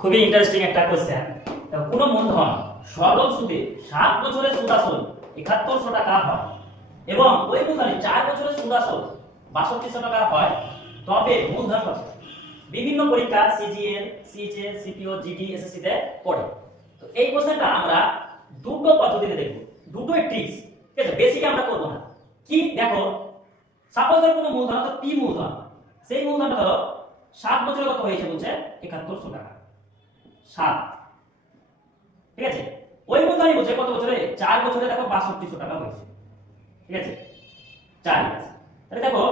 খুবই ইন্টারেস্টিং একটা কোশ্চেন। কোন মূলধন সরল সুদে 7 বছরের সুদ আসল 7100 টাকা হয় এবং ওই মূলধনে 4 বছরের সুদ আসল 6200 টাকা হয়, তবে মূলধন কত? বিভিন্ন পরীক্ষা CGL, CHS, CPO, GD, SSC তে পড়ে। তো এই কোশ্চেনটা আমরা দুটো পদ্ধতিতে দেখব, দুটোই ট্রিক্স, ঠিক আছে? বেসিক আমরা করব না। কি দেখো, সাপোজ ধরো কোনো মূলধন তো পি মূলধন, সেই মূলধনটা ধরো 7 বছরে কত হয়েছে বলছে 7100 টাকা। 7, ঠিক আছে? ওই মূলধনই বলছে কত বছরে? 4 বছরে দেখো 6200 টাকা হয়েছে, ঠিক আছে? 4 আছে। তাহলে দেখো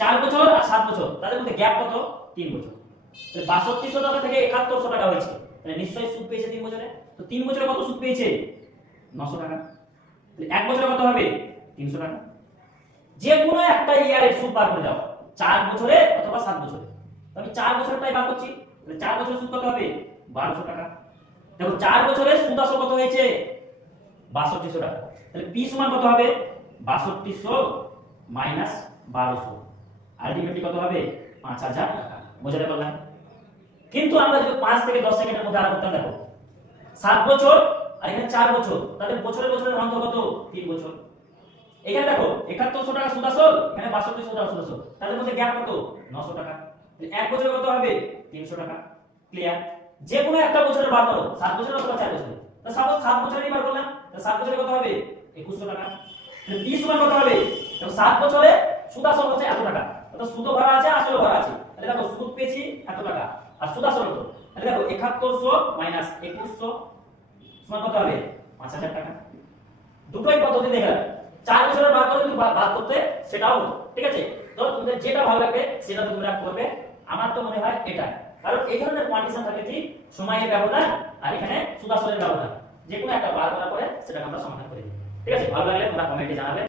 4 বছর আর 7 বছর তাদের মধ্যে গ্যাপ কত? 3 বছর। তাহলে 6200 টাকা থেকে 7100 টাকা হয়েছে, তাহলে নিশ্চয়ই সুদ পেয়েছে 3 বছরে। তো 3 বছরে কত সুদ পেয়েছে? 900 টাকা। তাহলে 1 বছরে কত হবে? 300 টাকা। যে কোনো একটা ইয়ারের সুদ বার করে দাও, 4 বছরে অথবা 7 বছরে। তো আমি 4 বছরটাই বার করছি, তাহলে 4 বছরের সুদ কত হবে? 1200 টাকা। দেখো 4 বছরের সুদ আসল কত হয়েছে? 6200 টাকা। তাহলে পি সমান কত হবে? 6200 মাইনাস 1200, আলটিমেটলি কত হবে? 5000 টাকা। বোঝাতে পারলাম? কিন্তু আমরা যদি 5 থেকে 10 সেকেন্ডের মধ্যে আর করতাম, দেখো 7 বছর আর এখানে 4 বছর, তাদের বছরে বছরের অঙ্ক কত? 3 বছর। এখানে দেখো 7100 টাকা সুদ আসল, এখানে 6200 টাকা সুদ আসল, তাদের মধ্যে গ্যাপ কত? 900 টাকা। তাহলে এক বছরে কত হবে? 300 টাকা। ক্লিয়ার? যে কোনো একটা বছরে বার করো, 7 বছর অথবা 4 বছর। তো সাপোজ 7 বছরেরই বার করলাম, তো 7 বছরে কত হবে? 2100 টাকা। তাহলে পি সমান কত হবে? তো 7 বছরে সুদ আসল হচ্ছে এত টাকা, তো সুদও ভরা আছে আসলও ভরা আছে। তাহলে দেখো সুদ পেয়েছি এত টাকা আর সুদ আসল কত? তাহলে দেখো 7100 মাইনাস 2100 সমান কত হবে? 5000 টাকা। দুটোই পদ্ধতি দেখে 4 বছরের বার করে যদি বাদ করতে সেটাও হতো, ঠিক আছে? তো তোমাদের যেটা ভালো লাগবে সেটা তোমরা করবে। আমার তো মনে হয় এটা, কারণ এই ধরনের কন্ডিশন থাকে কি সময়ের ব্যবধান আর এখানে সুদ আসলের ব্যবধান, যে কোনো একটা বার করার পরে সেটা আমরা সমাধান করে দিই। ঠিক আছে? ভালো লাগলে তোমরা কমেন্টে জানাবে।